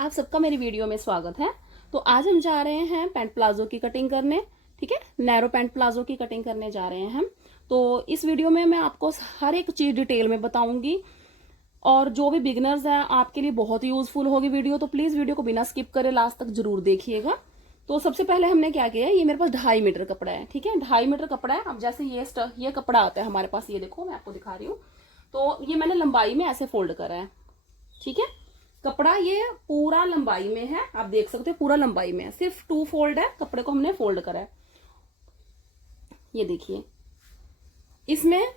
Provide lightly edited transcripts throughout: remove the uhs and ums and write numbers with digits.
आप सबका मेरी वीडियो में स्वागत है। तो आज हम जा रहे हैं पैंट प्लाजो की कटिंग करने। ठीक है, नैरो पैंट प्लाजो की कटिंग करने जा रहे हैं हम। तो इस वीडियो में मैं आपको हर एक चीज डिटेल में बताऊंगी और जो भी बिगिनर्स हैं आपके लिए बहुत यूजफुल होगी वीडियो। तो प्लीज वीडियो को बिना स्किप करे लास्ट तक जरूर देखिएगा। तो सबसे पहले हमने क्या किया है, ये मेरे पास 2.5 मीटर कपड़ा है। ठीक है, 2.5 मीटर कपड़ा है। अब जैसे ये कपड़ा आता है हमारे पास, ये देखो मैं आपको दिखा रही हूँ। तो ये मैंने लंबाई में ऐसे फोल्ड करा है। ठीक है, कपड़ा ये पूरा लंबाई में है, आप देख सकते हो पूरा लंबाई में है, सिर्फ 2 फोल्ड है, कपड़े को हमने फोल्ड करा है। ये देखिए, इसमें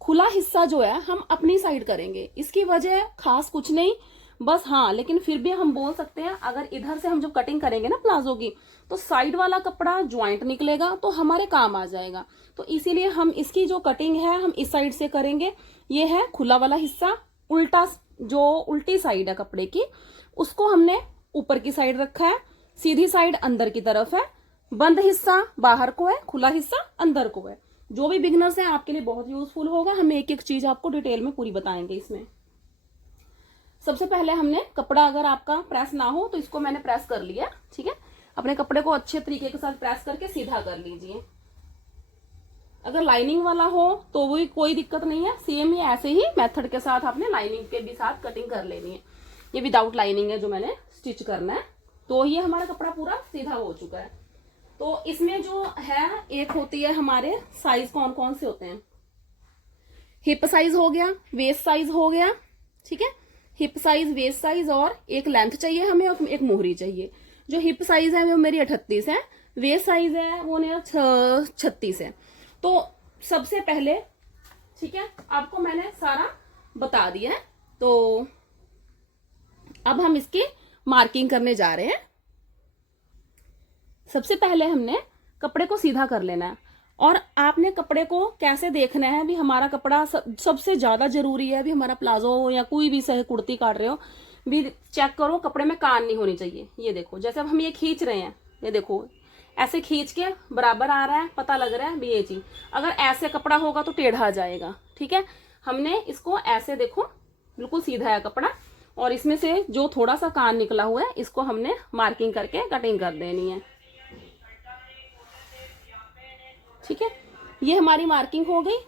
खुला हिस्सा जो है हम अपनी साइड करेंगे, इसकी वजह खास कुछ नहीं, बस हाँ, लेकिन फिर भी हम बोल सकते हैं अगर इधर से हम जब कटिंग करेंगे ना प्लाजो की, तो साइड वाला कपड़ा ज्वाइंट निकलेगा तो हमारे काम आ जाएगा। तो इसीलिए हम इसकी जो कटिंग है हम इस साइड से करेंगे। ये है खुला वाला हिस्सा, उल्टा जो उल्टी साइड है कपड़े की उसको हमने ऊपर की साइड रखा है, सीधी साइड अंदर की तरफ है, बंद हिस्सा बाहर को है, खुला हिस्सा अंदर को है। जो भी बिगिनर्स हैं आपके लिए बहुत यूजफुल होगा। हम एक एक चीज आपको डिटेल में पूरी बताएंगे इसमें। सबसे पहले हमने कपड़ा, अगर आपका प्रेस ना हो तो इसको मैंने प्रेस कर लिया। ठीक है, अपने कपड़े को अच्छे तरीके के साथ प्रेस करके सीधा कर लीजिए। अगर लाइनिंग वाला हो तो वो कोई दिक्कत नहीं है, सेम ही ऐसे ही मेथड के साथ आपने लाइनिंग के भी साथ कटिंग कर लेनी है। ये विदाउट लाइनिंग है जो मैंने स्टिच करना है। तो ये हमारा कपड़ा पूरा सीधा हो चुका है। तो इसमें जो है एक होती है हमारे साइज, कौन कौन से होते हैं, हिप साइज हो गया, वेस्ट साइज हो गया। ठीक है, हिप साइज, वेस्ट साइज और एक लेंथ चाहिए हमें और एक मोहरी चाहिए। जो हिप साइज है वो मेरी 38 है, वेस्ट साइज है वो मेरा 36 है। तो सबसे पहले, ठीक है, आपको मैंने सारा बता दिया है। तो अब हम इसकी मार्किंग करने जा रहे हैं। सबसे पहले हमने कपड़े को सीधा कर लेना है और आपने कपड़े को कैसे देखना है भी, हमारा कपड़ा सबसे ज्यादा जरूरी है। भी हमारा प्लाजो या कोई भी सही कुर्ती काट रहे हो भी, चेक करो कपड़े में कान नहीं होनी चाहिए। ये देखो, जैसे अब हम ये खींच रहे हैं, ये देखो ऐसे खींच के बराबर आ रहा है, पता लग रहा है भी ये चीज। अगर ऐसे कपड़ा होगा तो टेढ़ा आ जाएगा। ठीक है, हमने इसको ऐसे, देखो बिल्कुल सीधा है कपड़ा और इसमें से जो थोड़ा सा कान निकला हुआ है इसको हमने मार्किंग करके कटिंग कर देनी है। ठीक है, ये हमारी मार्किंग हो गई।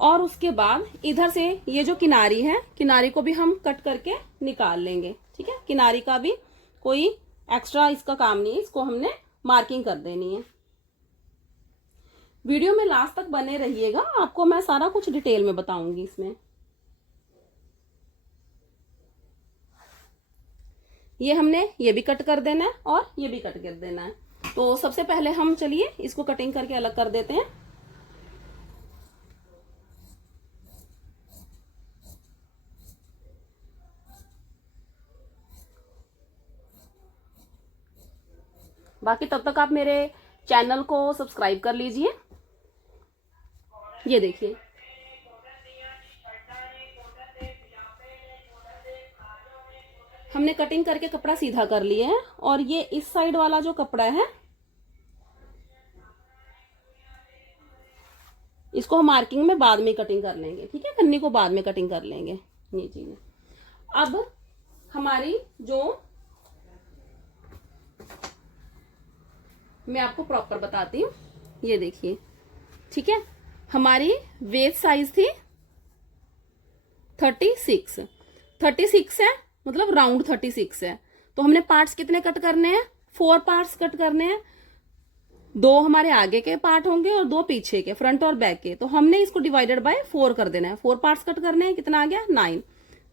और उसके बाद इधर से ये जो किनारी है, किनारी को भी हम कट करके निकाल लेंगे। ठीक है, किनारी का भी कोई एक्स्ट्रा इसका काम नहीं है, इसको हमने मार्किंग कर देनी है। वीडियो में लास्ट तक बने रहिएगा, आपको मैं सारा कुछ डिटेल में बताऊंगी इसमें। ये हमने ये भी कट कर देना है और ये भी कट कर देना है। तो सबसे पहले हम चलिए इसको कटिंग करके अलग कर देते हैं। बाकी तब तक आप मेरे चैनल को सब्सक्राइब कर लीजिए। ये देखिए, हमने कटिंग करके कपड़ा सीधा कर लिया है और ये इस साइड वाला जो कपड़ा है इसको हम मार्किंग में बाद में कटिंग कर लेंगे। ठीक है, कन्नी को बाद में कटिंग कर लेंगे। ये चीज अब हमारी जो, मैं आपको प्रॉपर बताती हूँ। ये देखिए, ठीक है, हमारी वेस्ट साइज थी 36 है, मतलब राउंड 36 है। तो हमने पार्ट्स कितने कट करने हैं, 4 पार्ट्स कट करने हैं। 2 हमारे आगे के पार्ट होंगे और 2 पीछे के, फ्रंट और बैक के। तो हमने इसको डिवाइडेड बाय 4 कर देना है। 4 पार्ट्स कट करने हैं, कितना आ गया 9।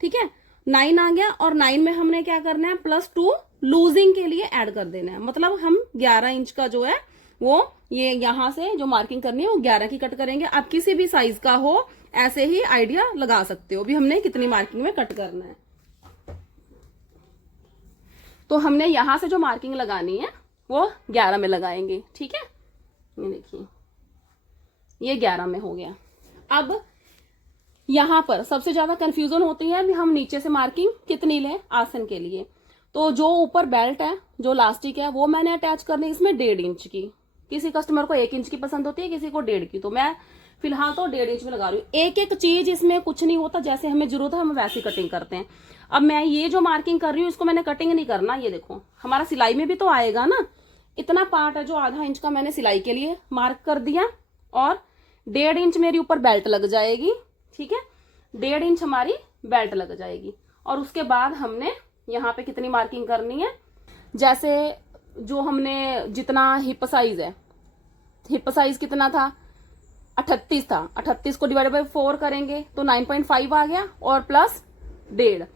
ठीक है, 9 आ गया और 9 में हमने क्या करना है, +2 लूजिंग के लिए ऐड कर देना है। मतलब हम 11 इंच का जो है वो, ये यहां से जो मार्किंग करनी है वो 11 की कट करेंगे। आप किसी भी साइज का हो ऐसे ही आइडिया लगा सकते हो भी हमने कितनी मार्किंग में कट करना है। तो हमने यहां से जो मार्किंग लगानी है वो 11 में लगाएंगे। ठीक है, ये देखिए ये 11 में हो गया। अब यहां पर सबसे ज्यादा कंफ्यूजन होती है भी हम नीचे से मार्किंग कितनी लें आसन के लिए। तो जो ऊपर बेल्ट है, जो लास्टिक है, वो मैंने अटैच करनी इसमें 1.5 इंच की। किसी कस्टमर को 1 इंच की पसंद होती है, किसी को 1.5 की। तो मैं फिलहाल तो 1.5 इंच में लगा रही हूँ। एक एक चीज इसमें कुछ नहीं होता, जैसे हमें जरूरत है हम वैसी कटिंग करते हैं। अब मैं ये जो मार्किंग कर रही हूँ इसको मैंने कटिंग नहीं करना, ये देखो हमारा सिलाई में भी तो आएगा ना। इतना पार्ट है जो आधा इंच का मैंने सिलाई के लिए मार्क कर दिया, और 1.5 इंच मेरी ऊपर बेल्ट लग जाएगी, ठीक है, 1.5 इंच हमारी बेल्ट लग जाएगी। और उसके बाद हमने यहाँ पे कितनी मार्किंग करनी है, जैसे जो हमने जितना हिप साइज है, हिप साइज कितना था 38 था, 38 को डिवाइड बाय 4 करेंगे तो 9.5 आ गया, और प्लस 1.5,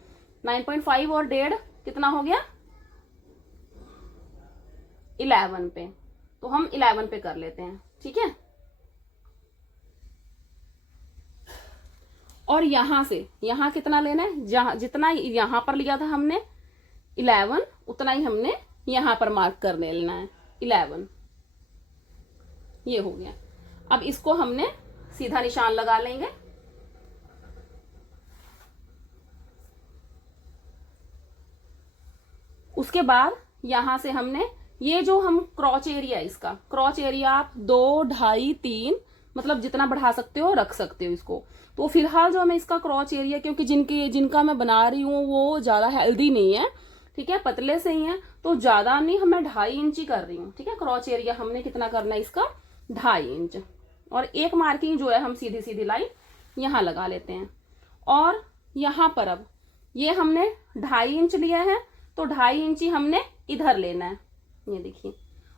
9.5 और 1.5 कितना हो गया 11 पे। तो हम 11 पे कर लेते हैं, ठीक है। और यहां से यहां कितना लेना है, जहां जितना यहां पर लिया था हमने 11, उतना ही हमने यहां पर मार्क कर लेना है 11। ये हो गया। अब इसको हमने सीधा निशान लगा लेंगे। उसके बाद यहां से हमने ये जो हम क्रॉच एरिया, इसका क्रॉच एरिया आप 2, 2.5, 3 मतलब जितना बढ़ा सकते हो रख सकते हो इसको। तो फिलहाल जो हमें इसका क्रॉच एरिया, क्योंकि जिनका मैं बना रही हूँ वो ज्यादा हेल्दी नहीं है, ठीक है, पतले से ही है, तो ज्यादा नहीं, मैं 2.5 इंच ही कर रही हूँ, ठीक है। क्रॉच एरिया हमने कितना करना है इसका 2.5 इंच। और एक मार्किंग जो है हम सीधी सीधी लाइन यहां लगा लेते हैं। और यहां पर अब ये हमने 2.5 इंच लिया है, तो 2.5 इंच ही हमने इधर लेना है, ये देखिए।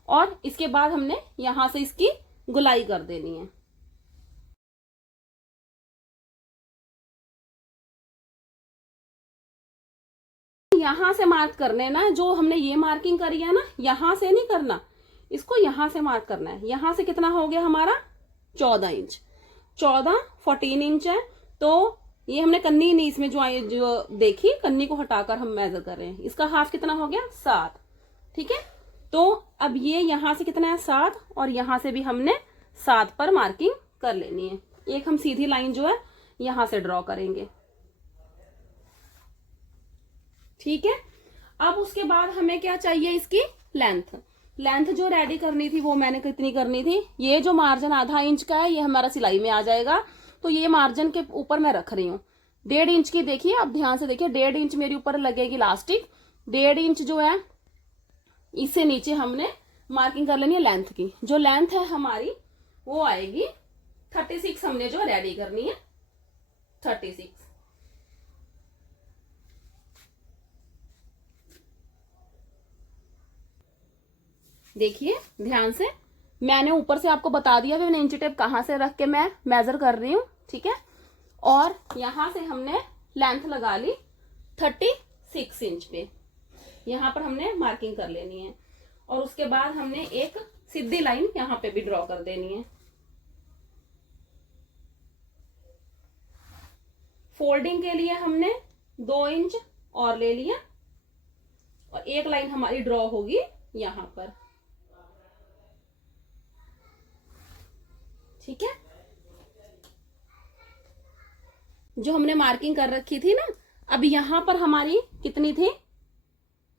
और इसके बाद हमने यहां से इसकी गुलाई कर देनी है। यहां से मार्क करने ना, जो हमने ये मार्किंग करी है ना, यहां से नहीं करना, इसको यहां से मार्क करना है। यहां से कितना हो गया हमारा 14 इंच, 14 इंच है। तो ये हमने कन्नी नहीं इसमें जो देखी, कन्नी को हटाकर हम मेजर कर रहे हैं। इसका हाफ कितना हो गया 7, ठीक है। तो अब ये यहां से कितना है 7, और यहां से भी हमने 7 पर मार्किंग कर लेनी है। एक हम सीधी लाइन जो है यहां से ड्रॉ करेंगे, ठीक है। अब उसके बाद हमें क्या चाहिए, इसकी लेंथ। लेंथ जो रेडी करनी थी वो मैंने कितनी करनी थी, ये जो मार्जिन आधा इंच का है ये हमारा सिलाई में आ जाएगा, तो ये मार्जिन के ऊपर मैं रख रही हूँ 1.5 इंच की। देखिए अब ध्यान से देखिए, 1.5 इंच मेरे ऊपर लगेगी लास्टिक। 1.5 इंच जो है इससे नीचे हमने मार्किंग कर लेनी है लेंथ की। जो लेंथ है हमारी वो आएगी 36, हमने जो रेडी करनी है 36। देखिए ध्यान से, मैंने ऊपर से आपको बता दिया मैंने इंची टेप कहां से रख के मैं मेजर कर रही हूं, ठीक है। और यहां से हमने लेंथ लगा ली 36 इंच पे, यहां पर हमने मार्किंग कर लेनी है। और उसके बाद हमने एक सीधी लाइन यहां पे भी ड्रॉ कर देनी है। फोल्डिंग के लिए हमने 2 इंच और ले लिया, और एक लाइन हमारी ड्रॉ होगी यहां पर, ठीक है। जो हमने मार्किंग कर रखी थी ना, अब यहां पर हमारी कितनी थी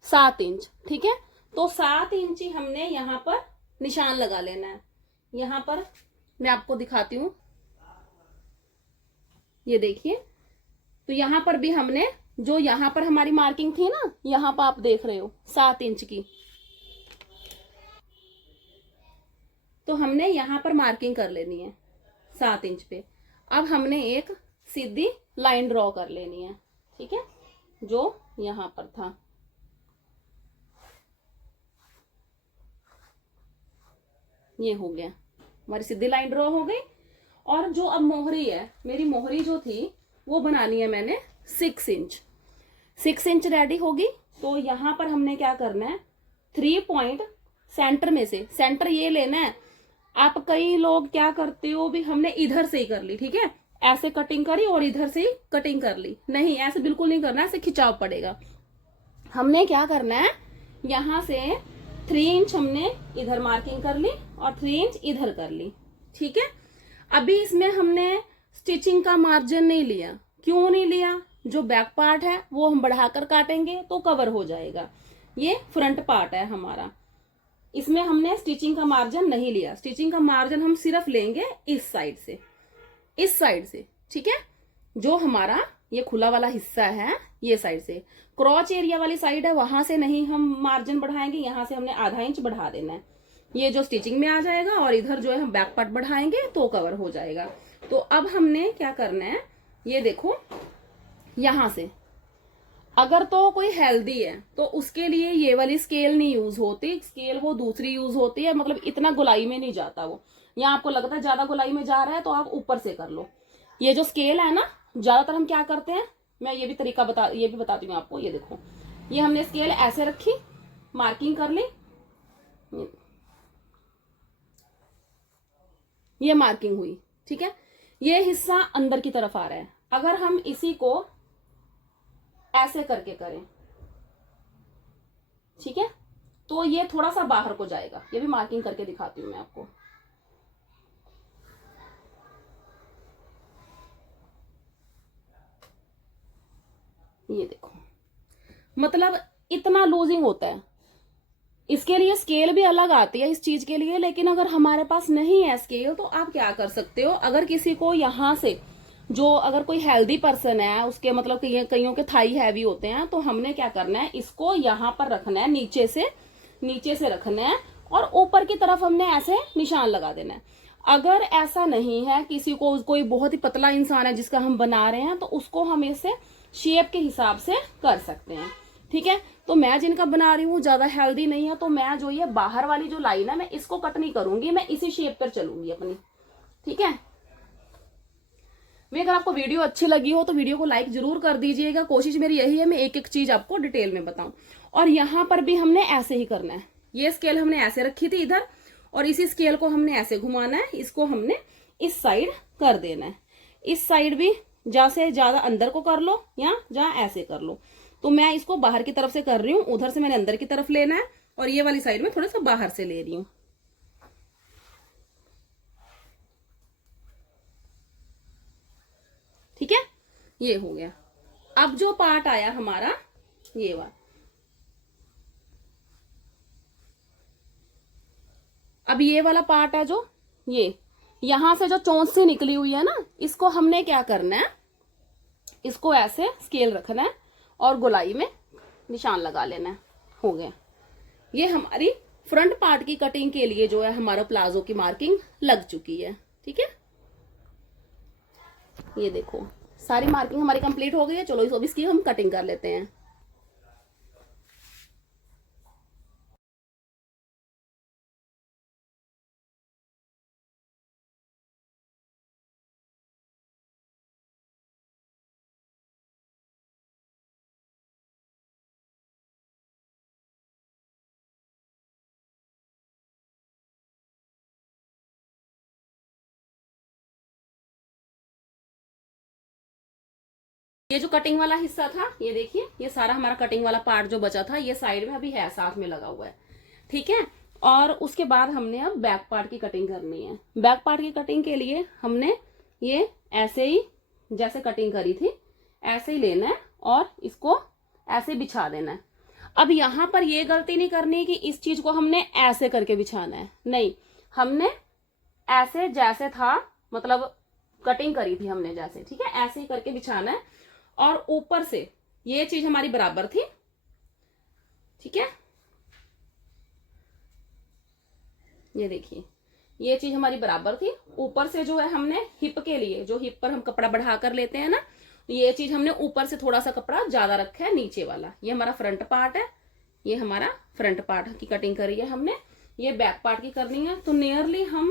7 इंच, ठीक है। तो 7 इंच ही हमने यहां पर निशान लगा लेना है। यहां पर मैं आपको दिखाती हूं, ये देखिए। तो यहां पर भी हमने जो यहां पर हमारी मार्किंग थी ना, यहां पर आप देख रहे हो 7 इंच की, तो हमने यहां पर मार्किंग कर लेनी है 7 इंच पे। अब हमने एक सीधी लाइन ड्रॉ कर लेनी है, ठीक है, जो यहां पर था। ये हो गया, हमारी सीधी लाइन ड्रॉ हो गई। और जो अब मोहरी है, मेरी मोहरी जो थी वो बनानी है मैंने 6 इंच। 6 इंच रेडी होगी। तो यहां पर हमने क्या करना है, 3 पॉइंट सेंटर में से, सेंटर ये लेना है। आप कई लोग क्या करते हो, भी हमने इधर से ही कर ली, ठीक है, ऐसे कटिंग करी और इधर से ही कटिंग कर ली, नहीं ऐसे बिल्कुल नहीं करना, ऐसे खिंचाव पड़ेगा। हमने क्या करना है, यहां से 3 इंच हमने इधर मार्किंग कर ली और 3 इंच इधर कर ली, ठीक है। अभी इसमें हमने स्टिचिंग का मार्जिन नहीं लिया। क्यों नहीं लिया, जो बैक पार्ट है वो हम बढ़ाकर काटेंगे तो कवर हो जाएगा। ये फ्रंट पार्ट है हमारा, इसमें हमने स्टिचिंग का मार्जिन नहीं लिया। स्टिचिंग का मार्जिन हम सिर्फ लेंगे इस साइड से, इस साइड से, ठीक है, जो हमारा ये खुला वाला हिस्सा है ये साइड से, क्रॉच एरिया वाली साइड है वहां से नहीं हम मार्जिन बढ़ाएंगे, यहां से हमने आधा इंच बढ़ा देना है, ये जो स्टिचिंग में आ जाएगा, और इधर जो है हम बैक पार्ट बढ़ाएंगे तो कवर हो जाएगा। तो अब हमने क्या करना है, ये देखो यहां से अगर तो कोई हेल्दी है तो उसके लिए ये वाली स्केल नहीं यूज होती, स्केल वो दूसरी यूज होती है, मतलब इतना गोलाई में नहीं जाता वो, या आपको लगता है ज्यादा गोलाई में जा रहा है तो आप ऊपर से कर लो। ये जो स्केल है ना, ज्यादातर हम क्या करते हैं, मैं ये भी तरीका ये भी बताती हूँ आपको। ये देखो, ये हमने स्केल ऐसे रखी, मार्किंग कर ली, ये मार्किंग हुई, ठीक है, ये हिस्सा अंदर की तरफ आ रहा है। अगर हम इसी को ऐसे करके करें, ठीक है, तो ये थोड़ा सा बाहर को जाएगा, ये भी मार्किंग करके दिखाती हूं मैं आपको। ये देखो, मतलब इतना लूजिंग होता है। इसके लिए स्केल भी अलग आती है इस चीज के लिए, लेकिन अगर हमारे पास नहीं है स्केल तो आप क्या कर सकते हो, अगर किसी को यहां से, जो अगर कोई हेल्दी पर्सन है उसके मतलब कईयों के थाई हैवी होते हैं, तो हमने क्या करना है, इसको यहां पर रखना है, नीचे से रखना है, और ऊपर की तरफ हमने ऐसे निशान लगा देना है। अगर ऐसा नहीं है, किसी को कोई बहुत ही पतला इंसान है जिसका हम बना रहे हैं, तो उसको हम इसे शेप के हिसाब से कर सकते हैं, ठीक है। तो मैं जिनका बना रही हूँ ज्यादा हेल्दी नहीं है, तो मैं जो ये बाहर वाली जो लाइन है मैं इसको कट नहीं करूंगी, मैं इसी शेप पर चलूंगी अपनी, ठीक है। मैं अगर आपको वीडियो अच्छी लगी हो तो वीडियो को लाइक जरूर कर दीजिएगा, कोशिश मेरी यही है मैं एक एक चीज आपको डिटेल में बताऊं। और यहाँ पर भी हमने ऐसे ही करना है, ये स्केल हमने ऐसे रखी थी इधर, और इसी स्केल को हमने ऐसे घुमाना है, इसको हमने इस साइड कर देना है। इस साइड भी जहां से ज्यादा अंदर को कर लो या जहां ऐसे कर लो, तो मैं इसको बाहर की तरफ से कर रही हूँ, उधर से मैंने अंदर की तरफ लेना है, और ये वाली साइड में थोड़ा सा बाहर से ले रही हूँ, ठीक है। ये हो गया। अब जो पार्ट आया हमारा ये वाला, अब ये वाला पार्ट है जो ये यहां से जो चोंच से निकली हुई है ना, इसको हमने क्या करना है, इसको ऐसे स्केल रखना है और गोलाई में निशान लगा लेना है। हो गया, ये हमारी फ्रंट पार्ट की कटिंग के लिए जो है हमारा प्लाजो की मार्किंग लग चुकी है, ठीक है। ये देखो सारी मार्किंग हमारी कंप्लीट हो गई है। चलो अब इसकी हम कटिंग कर लेते हैं। ये जो कटिंग वाला हिस्सा था, ये देखिए, ये सारा हमारा कटिंग वाला पार्ट जो बचा था ये साइड में अभी है, साथ में लगा हुआ है, ठीक है। और उसके बाद हमने अब बैक पार्ट की कटिंग करनी है। बैक पार्ट की कटिंग के लिए हमने ये ऐसे ही जैसे कटिंग करी थी ऐसे ही लेना है और इसको ऐसे बिछा देना है। अब यहां पर ये गलती नहीं करनी कि इस चीज को हमने ऐसे करके बिछाना है, नहीं, हमने ऐसे जैसे था, मतलब कटिंग करी थी हमने जैसे, ठीक है, ऐसे ही करके बिछाना है। और ऊपर से ये चीज हमारी बराबर थी, ठीक है, ये देखिए ये चीज हमारी बराबर थी। ऊपर से जो है हमने हिप के लिए, जो हिप पर हम कपड़ा बढ़ा कर लेते हैं ना, ये चीज हमने ऊपर से थोड़ा सा कपड़ा ज्यादा रखा है नीचे वाला। ये हमारा फ्रंट पार्ट है, ये हमारा फ्रंट पार्ट की कटिंग करी है हमने। ये बैक पार्ट की करनी है, तो नियरली हम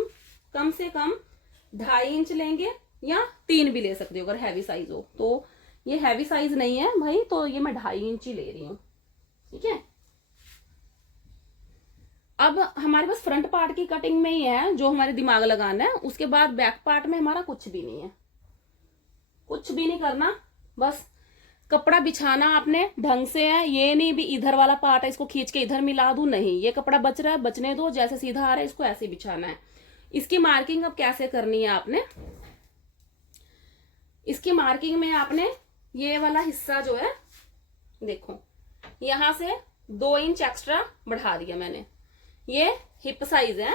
कम से कम 2.5 इंच लेंगे या 3 भी ले सकते हो अगर हैवी साइज हो। तो ये हैवी साइज नहीं है भाई, तो ये मैं 2.5 इंच ही ले रही हूँ, ठीक है। अब हमारे पास फ्रंट पार्ट की कटिंग में ही है जो हमारे दिमाग लगाना है, उसके बाद बैक पार्ट में हमारा कुछ भी नहीं है, कुछ भी नहीं करना, बस कपड़ा बिछाना आपने ढंग से है। ये नहीं भी इधर वाला पार्ट है इसको खींच के इधर मिला दूं, नहीं, ये कपड़ा बच रहा है बचने दो, जैसे सीधा आ रहा है इसको ऐसे बिछाना है। इसकी मार्किंग अब कैसे करनी है आपने, इसकी मार्किंग में आपने ये वाला हिस्सा जो है देखो, यहां से 2 इंच एक्स्ट्रा बढ़ा दिया मैंने। ये हिप साइज है,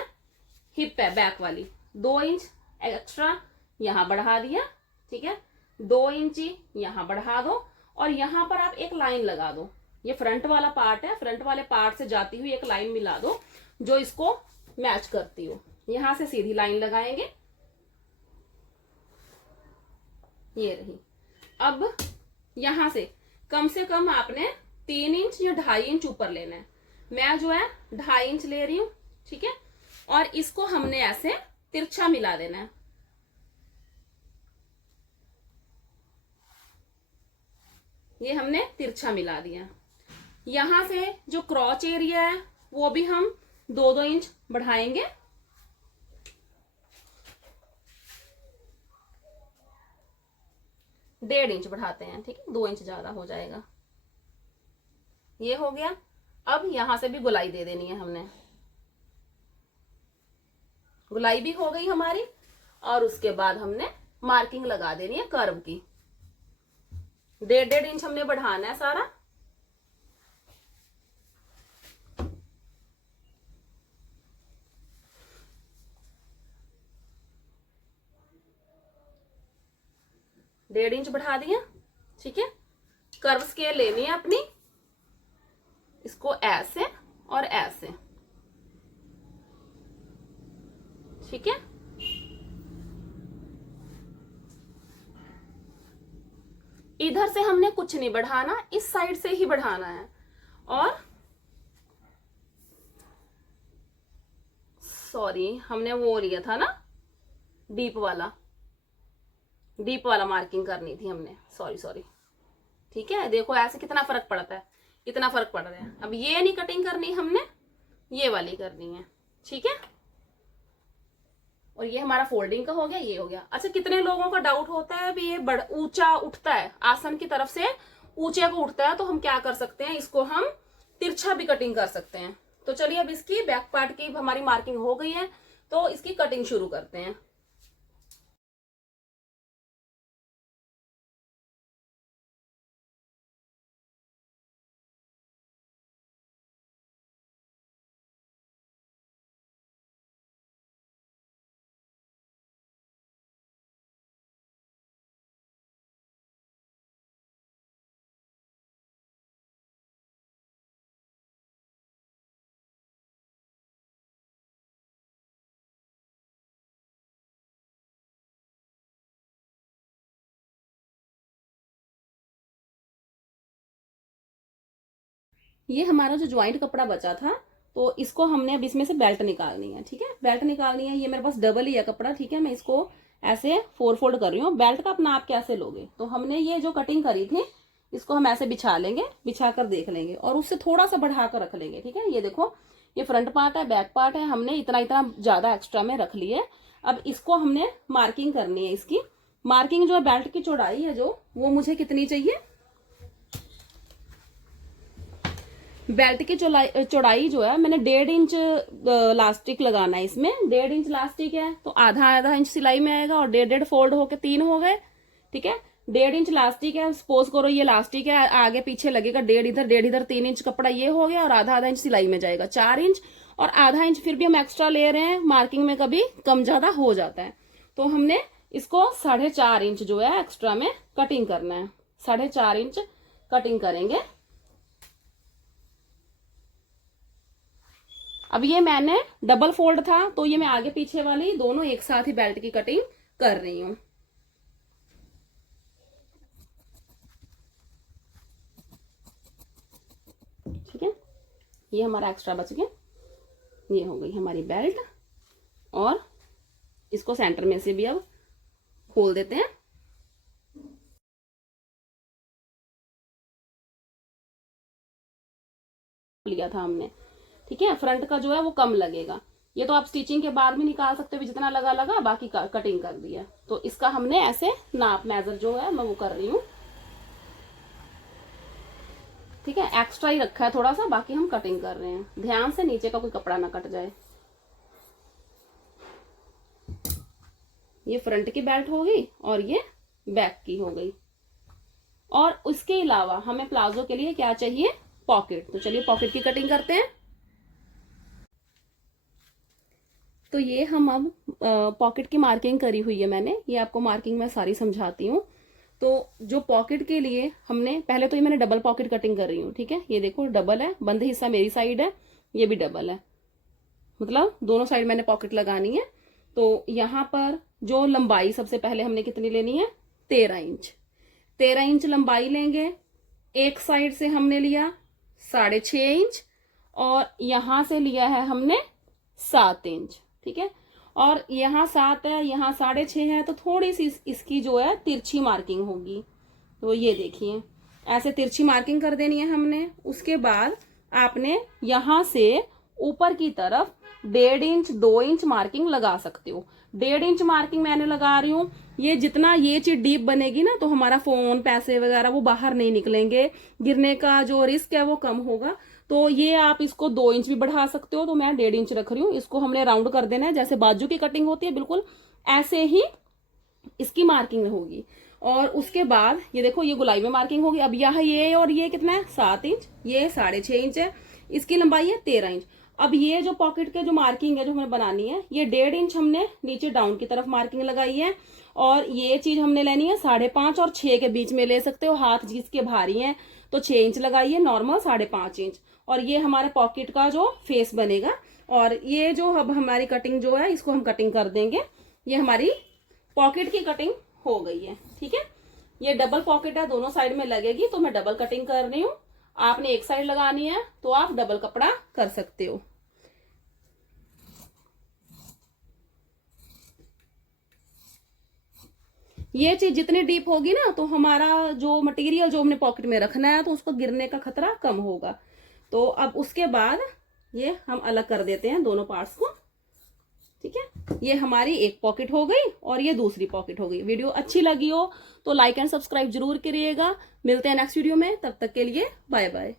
हिप है बैक वाली, 2 इंच एक्स्ट्रा यहां बढ़ा दिया, ठीक है, 2 इंची यहां बढ़ा दो और यहां पर आप एक लाइन लगा दो। ये फ्रंट वाला पार्ट है, फ्रंट वाले पार्ट से जाती हुई एक लाइन मिला दो जो इसको मैच करती हो। यहां से सीधी लाइन लगाएंगे, ये रही। अब यहां से कम आपने 3 इंच या 2.5 इंच ऊपर लेना है। मैं जो है 2.5 इंच ले रही हूं, ठीक है, और इसको हमने ऐसे तिरछा मिला देना है। ये हमने तिरछा मिला दिया। यहां से जो क्रॉच एरिया है वो भी हम 2-2 इंच बढ़ाएंगे। डेढ़ इंच बढ़ाते हैं, ठीक है, 2 इंच ज्यादा हो जाएगा। ये हो गया। अब यहां से भी गोलाई दे देनी है हमने, गोलाई भी हो गई हमारी। और उसके बाद हमने मार्किंग लगा देनी है कर्व की। 1.5 इंच हमने बढ़ाना है सारा। डेढ़ इंच बढ़ा दिया, ठीक है। कर्व स्केल लेनी है अपनी, इसको ऐसे और ऐसे, ठीक है। इधर से हमने कुछ नहीं बढ़ाना, इस साइड से ही बढ़ाना है। और सॉरी, हमने वो लिया था ना डीप वाला मार्किंग करनी थी हमने, सॉरी, ठीक है। देखो ऐसे कितना फर्क पड़ता है, इतना फर्क पड़ रहा है। अब ये नहीं कटिंग करनी हमने, ये वाली करनी है, ठीक है। और ये हमारा फोल्डिंग का हो गया, ये हो गया। अच्छा, कितने लोगों का डाउट होता है भी ये ऊंचा उठता है, आसन की तरफ से ऊंचे को उठता है, तो हम क्या कर सकते हैं, इसको हम तिरछा भी कटिंग कर सकते हैं। तो चलिए अब इसकी बैक पार्ट की हमारी मार्किंग हो गई है, तो इसकी कटिंग शुरू करते हैं। ये हमारा जो ज्वाइंट कपड़ा बचा था, तो इसको हमने अब इसमें से बेल्ट निकालनी है, ठीक है। बेल्ट निकालनी है। ये मेरे पास डबल ही है कपड़ा, ठीक है। मैं इसको ऐसे 4 फोल्ड कर रही हूँ। बेल्ट का आप नाप कैसे लोगे, तो हमने ये जो कटिंग करी थी इसको हम ऐसे बिछा लेंगे, बिछा कर देख लेंगे और उससे थोड़ा सा बढ़ा कर रख लेंगे, ठीक है। ये देखो, ये फ्रंट पार्ट है, बैक पार्ट है, हमने इतना इतना ज्यादा एक्स्ट्रा में रख लिया है। अब इसको हमने मार्किंग करनी है। इसकी मार्किंग जो है, बेल्ट की चौड़ाई है जो, वो मुझे कितनी चाहिए, बेल्ट की चौड़ाई जो है, मैंने 1.5 इंच लास्टिक लगाना है इसमें। 1.5 इंच लास्टिक है तो आधा इंच सिलाई में आएगा और 1.5 फोल्ड होके 3 हो गए, ठीक है। 1.5 इंच लास्टिक है, सपोज करो ये लास्टिक है, आगे पीछे लगेगा 1.5 इधर 3 इंच कपड़ा ये हो गया और आधा इंच सिलाई में जाएगा 4 इंच। और आधा इंच फिर भी हम एक्स्ट्रा ले रहे हैं, मार्किंग में कभी कम ज्यादा हो जाता है, तो हमने इसको 4.5 इंच जो है एक्स्ट्रा में कटिंग करना है। 4.5 इंच कटिंग करेंगे। अब ये मैंने डबल फोल्ड था, तो ये मैं आगे पीछे वाली दोनों एक साथ ही बेल्ट की कटिंग कर रही हूं, ठीक है। ये हमारा एक्स्ट्रा बच गया। ये हो गई हमारी बेल्ट। और इसको सेंटर में से भी अब खोल देते हैं। लिया था हमने, ठीक है। फ्रंट का जो है वो कम लगेगा, ये तो आप स्टिचिंग के बाद में निकाल सकते हो, जितना लगा बाकी कटिंग कर दिया। तो इसका हमने ऐसे नाप मेजर जो है मैं वो कर रही हूँ, ठीक है। एक्स्ट्रा ही रखा है थोड़ा सा, बाकी हम कटिंग कर रहे हैं। ध्यान से नीचे का कोई कपड़ा ना कट जाए। ये फ्रंट की बेल्ट हो गई और ये बैक की हो गई। और उसके अलावा हमें प्लाजो के लिए क्या चाहिए, पॉकेट। तो चलिए पॉकेट की कटिंग करते हैं। तो ये हम अब पॉकेट की मार्किंग करी हुई है मैंने, ये आपको मार्किंग मैं सारी समझाती हूँ। तो जो पॉकेट के लिए हमने पहले तो ये मैंने डबल पॉकेट कटिंग कर रही हूँ, ठीक है। ये देखो डबल है, बंद हिस्सा मेरी साइड है, ये भी डबल है, मतलब दोनों साइड मैंने पॉकेट लगानी है। तो यहाँ पर जो लंबाई सबसे पहले हमने कितनी लेनी है, 13 इंच। 13 इंच लंबाई लेंगे। एक साइड से हमने लिया 6.5 इंच और यहां से लिया है हमने 7 इंच, ठीक है। और यहाँ 7 है, यहाँ 6.5 है, तो थोड़ी सी इसकी जो है तिरछी मार्किंग होगी। तो ये देखिए ऐसे तिरछी मार्किंग कर देनी है हमने। उसके बाद आपने यहां से ऊपर की तरफ 1.5 इंच 2 इंच मार्किंग लगा सकते हो। 1.5 इंच मार्किंग मैंने लगा रही हूँ। ये जितना ये चीज डीप बनेगी ना, तो हमारा फोन पैसे वगैरह वो बाहर नहीं निकलेंगे, गिरने का जो रिस्क है वो कम होगा। तो ये आप इसको 2 इंच भी बढ़ा सकते हो, तो मैं 1.5 इंच रख रही हूँ। इसको हमने राउंड कर देना है, जैसे बाजू की कटिंग होती है बिल्कुल ऐसे ही इसकी मार्किंग होगी। और उसके बाद ये देखो ये गुलाई में मार्किंग होगी। अब यह ये और ये कितना है, 7 इंच, ये 6.5 इंच है, इसकी लंबाई है 13 इंच। अब ये जो पॉकेट के जो मार्किंग है जो हमें बनानी है, ये 1.5 इंच हमने नीचे डाउन की तरफ मार्किंग लगाई है। और ये चीज हमने लेनी है 5.5 और 6 के बीच में ले सकते हो, हाथ जिसके भारी है तो 6 इंच लगाइए, नॉर्मल 5.5 इंच। और ये हमारे पॉकेट का जो फेस बनेगा। और ये जो अब हमारी कटिंग जो है इसको हम कटिंग कर देंगे। ये हमारी पॉकेट की कटिंग हो गई है, ठीक है। ये डबल पॉकेट है, दोनों साइड में लगेगी, तो मैं डबल कटिंग कर रही हूँ। आपने एक साइड लगानी है तो आप डबल कपड़ा कर सकते हो। ये चीज जितनी डीप होगी ना, तो हमारा जो मटेरियल जो हमने पॉकेट में रखना है तो उसको गिरने का खतरा कम होगा। तो अब उसके बाद ये हम अलग कर देते हैं दोनों पार्ट्स को, ठीक है। ये हमारी एक पॉकेट हो गई और ये दूसरी पॉकेट हो गई। वीडियो अच्छी लगी हो तो लाइक एंड सब्सक्राइब जरूर करिएगा। मिलते हैं नेक्स्ट वीडियो में, तब तक के लिए बाय बाय।